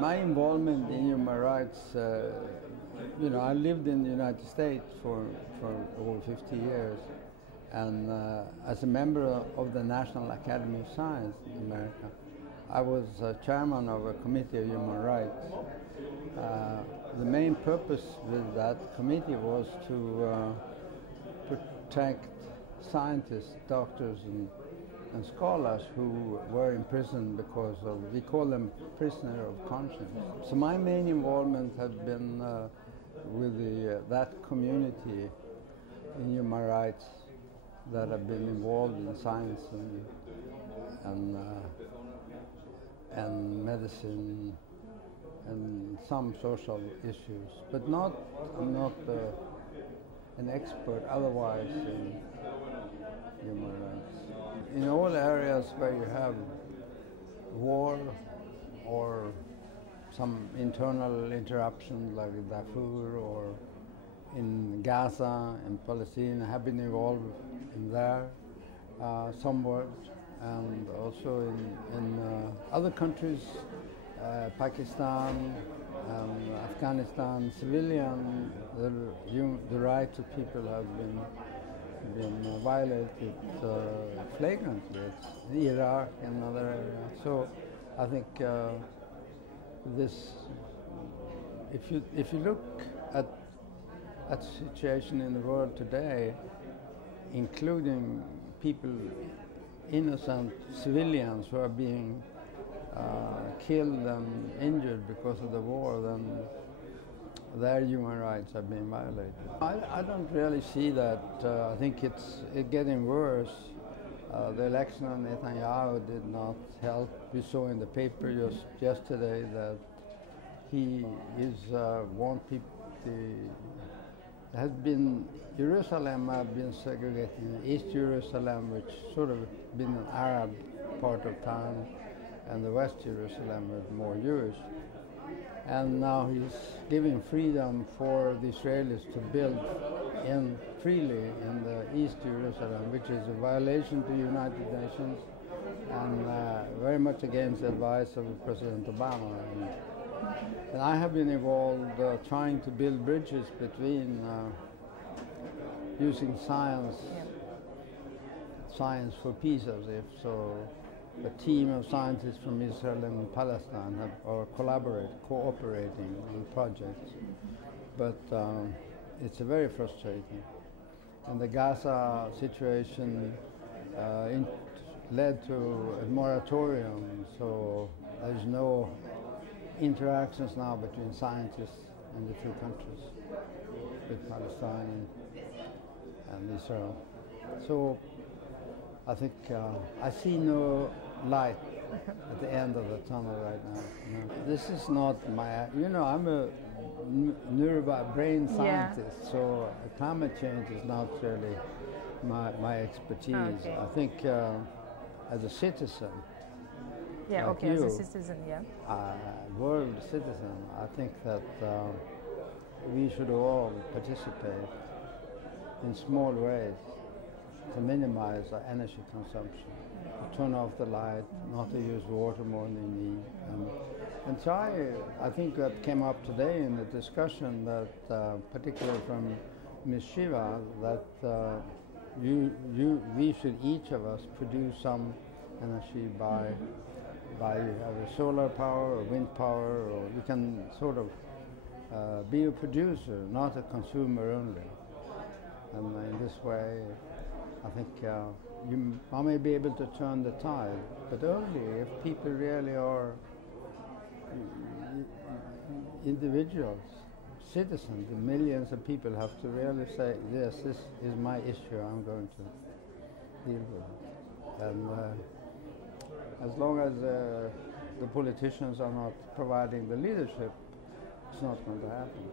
My involvement in human rights, I lived in the United States for over 50 years, and as a member of the National Academy of Science in America, I was chairman of a committee of human rights. The main purpose with that committee was to protect scientists, doctors, and scholars who were imprisoned because of, we call them prisoner of conscience. So my main involvement has been with that community in human rights that have been involved in science and medicine and some social issues, but I'm not an expert otherwise in human rights. In all areas where you have war or some internal interruption like Darfur or in Gaza and Palestine, I have been involved in there somewhat, and also in other countries, Pakistan, Afghanistan, civilian, the rights of people have been violated flagrantly. Iraq and other areas. So I think this, if you look at the situation in the world today, including people, innocent civilians who are being killed and injured because of the war, then their human rights are being violated. I don't really see that. I think it's getting worse. The election of Netanyahu did not help. We saw in the paper just yesterday that he is Jerusalem has been segregated. East Jerusalem, which sort of been an Arab part of town, and the West Jerusalem is more Jewish. And now he's giving freedom for the Israelis to build freely in the East Jerusalem, which is a violation to the United Nations and very much against the advice of President Obama. And I have been involved trying to build bridges between using science for peace, as if so. A team of scientists from Israel and Palestine are cooperating in projects, but it's very frustrating. And the Gaza situation led to a moratorium, so there's no interactions now between scientists in the two countries, with Palestine and Israel. So I think I see no light at the end of the tunnel right now. This is not my, I'm a brain scientist, so climate change is not really my expertise. Okay. I think as a citizen, as a citizen, world citizen, I think that we should all participate in small ways to minimize our energy consumption, to turn off the light, not to use water more than we need. And try, I think that came up today in the discussion that, particularly from Ms. Shiva, that we should each of us produce some energy by either solar power or wind power, or you can sort of be a producer, not a consumer only. And in this way, I think I may be able to turn the tide, but only if people really are individuals, citizens. The millions of people have to really say, yes, this is my issue, I'm going to deal with it. And as long as the politicians are not providing the leadership, it's not going to happen.